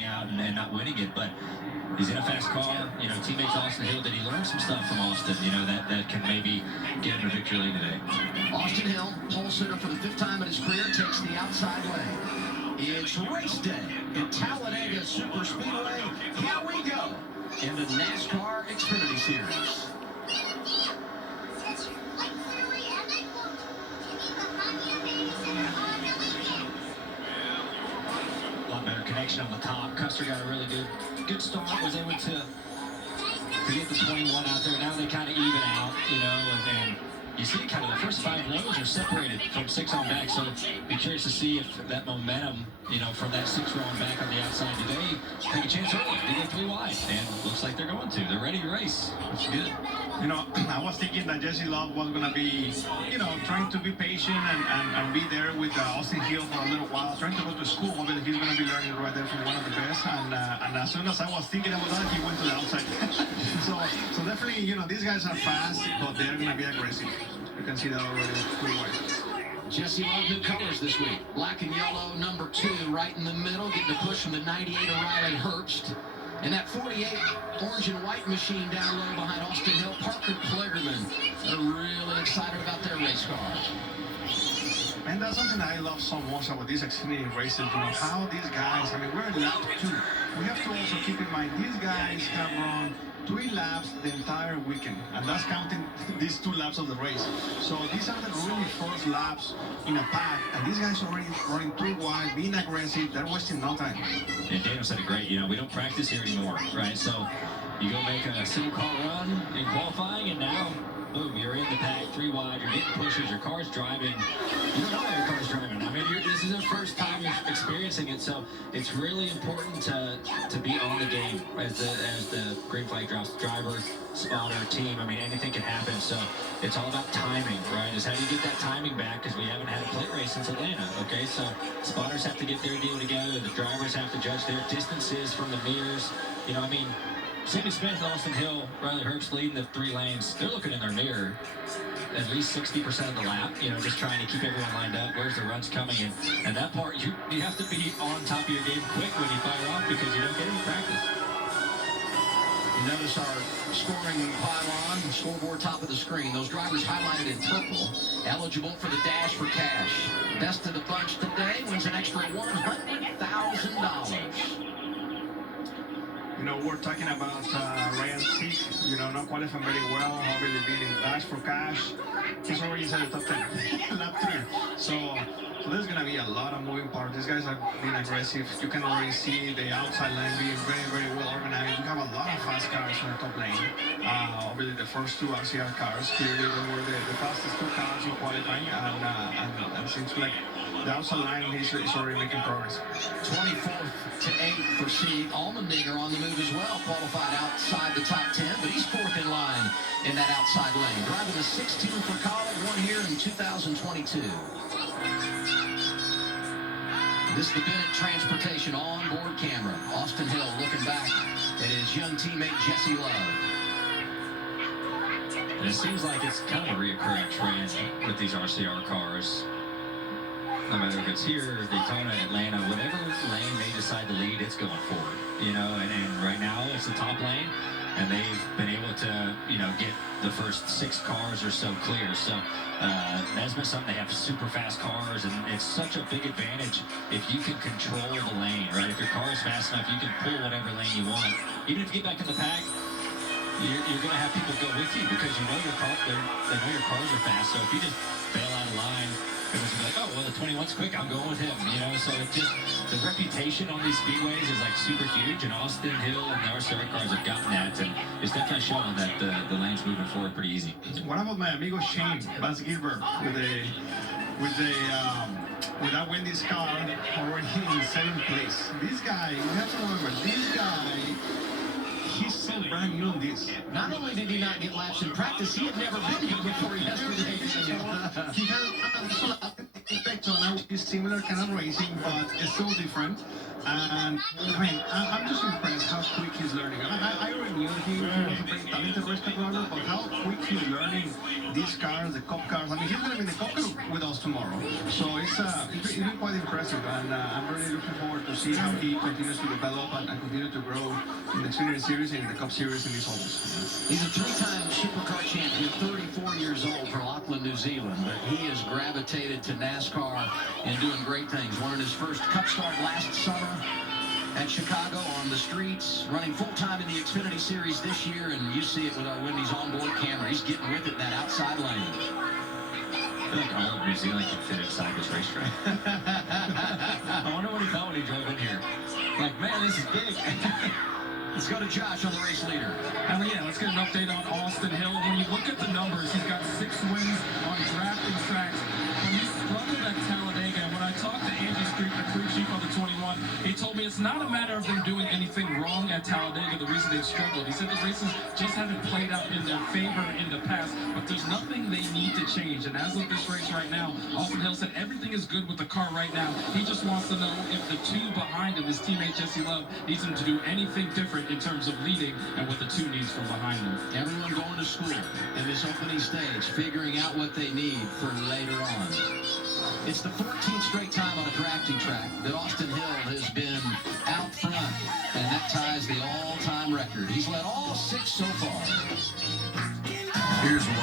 out and not winning it, but he's in a fast car. You know, teammates Austin Hill, did he learn some stuff from Austin, you know, that can maybe get him a victory lane today? Austin Hill, pole sitter for the 5th time in his career, takes the outside lane. It's race day at Talladega Super Speedway. Here we go in the NASCAR Xfinity Series. Better connection on the top. Custer got a really good start, was able to get the 21 out there. Now they kind of even out, you know, and you see kind of the first 5 lanes are separated from 6 on back, so be curious to see if that momentum, you know, from that 6 row on back on the outside today take a chance early to get 3 wide, and looks like they're going to. They're ready to race. It's good. You know, I was thinking that Jesse Love was going to be, you know, trying to be patient and be there with Austin Hill for a little while, trying to go to school. Obviously, he's going to be learning right there from one of the best. And as soon as I was thinking about that, he went to the outside. so definitely, you know, these guys are fast, but they're going to be aggressive. You can see that already. Pretty wide. Jesse Love, new colors this week. Black and yellow, number 2, right in the middle, getting a push from the 98 O'Reilly Herbst. And that 48 orange and white machine down low behind Austin Hill, Parker Kligerman. They're really excited about their race car. And that's something I love so much about these Xfinity races, you know, how these guys, I mean, we're in lap 2. We have to also keep in mind, these guys have run 3 laps the entire weekend, and that's counting these 2 laps of the race. So these are the really first laps in a pack, and these guys are already running 3 wide, being aggressive, they're wasting no time. And Daniel said it great, you know, we don't practice here anymore, right? So you go make a single car run in qualifying, and now, boom, you're in the pack, 3 wide, you're getting pushes, your car's driving. You don't know how your car's driving. I mean, this is the first time you're experiencing it, so it's really important to be on the game as the green flag drops. Driver, spotter, team, I mean, anything can happen, so it's all about timing, right? Is how do you get that timing back, because we haven't had a plate race since Atlanta, okay? So spotters have to get their deal together, the drivers have to judge their distances from the mirrors. You know, I mean, Sammy Smith, Austin Hill, Riley Herbst leading the 3 lanes. They're looking in their mirror at least 60% of the lap, you know, just trying to keep everyone lined up. Where's the runs coming in? And that part, you have to be on top of your game quick when you fire off, because you don't get any practice. You notice our scoring pylon, scoreboard top of the screen. Those drivers highlighted in purple, eligible for the Dash for Cash. Best of the bunch today wins an extra $100,000. You know, we're talking about Ryan Sieg, you know, not qualifying very well, already being in Dash for Cash. He's already inside the top 10, lap 3. So there's going to be a lot of moving parts. These guys are being aggressive. You can already see the outside lane being very, very well organized. You have a lot of fast cars in the top lane. Obviously, the first 2 RCR cars, clearly they were the fastest 2 cars in qualifying, and seems like the outside line is already making progress. 24th to 8th for Sieg. Allmendinger on the move as well, qualified outside the top 10, but he's 4th in line in that outside lane. Driving the 16 for college, won here in 2022. This is the Bennett Transportation on-board camera. Austin Hill looking back at his young teammate Jesse Love. And it seems like it's kind of a reoccurring trend with these RCR cars. No matter if it's here, Daytona, Atlanta, whatever lane they decide to lead, it's going forward. You know, and right now it's the top lane, and they've been able to, you know, get the first 6 cars or so clear. So that's been something. They have super fast cars, and it's such a big advantage if you can control the lane, right? If your car is fast enough, you can pull whatever lane you want. Even if you get back in the pack, you're going to have people go with you, because you know your car, they know your cars are fast. So if you just bail out of line, everyone's gonna be like, oh, well, the 21's quick, I'm going with him, you know? So it just, the reputation on these speedways is like super huge, and Austin Hill and the RCR cars have gotten that, and it's definitely showing that the lane's moving forward pretty easy. What about my amigo Shane Vance Gilbert with that Wendy's car already in 7th place? This guy, you have to remember, this guy, he's so brand new on this. Not only did he not get laps in practice, he had never been here before yesterday. He has effect on our similar kind of racing, but it's still different. And I mean, I'm just impressed how quick he's learning. I already knew he was a very talented race car driver, but how quick he's learning these cars, the Cup cars. I mean, he's going to be in the Cup car with us tomorrow. So it's been quite impressive, and I'm really looking forward to see how he continues to develop and continue to grow in the Xfinity Series and in the Cup Series in these holes. He's a three-time Supercar champion, 34 years old for Auckland, New Zealand, but he has gravitated to NASCAR and doing great things. Won his first Cup start last summer at Chicago on the streets, running full-time in the Xfinity Series this year, and you see it with our Wendy's onboard camera. He's getting with it in that outside lane. I feel like all of New Zealand can fit inside this racetrack. I wonder what he thought when he drove in here. Like, man, this is big. Let's go to Josh on the race leader. Yeah, let's get an update on Austin Hill. When you look at the numbers, he's got 6 wins on drafting tracks. When he struggled at Talladega, and when I talked to Andy Street, the crew chief on the 21, he told me it's not a matter of them doing anything wrong at Talladega, the reason they've struggled. He said the races just haven't played out in their favor in the past, but there's nothing they need to change. And as of this race right now, Austin Hill said everything is good with the car right now. He just wants to know if the 2 behind him, his teammate Jesse Love, needs him to do anything different in terms of leading and what the 2 needs from behind them. Everyone going to school in this opening stage, figuring out what they need for later on. It's the 14th straight time on a drafting track that Austin Hill has been out front, and that ties the all-time record. He's led all 6 so far. Here's one.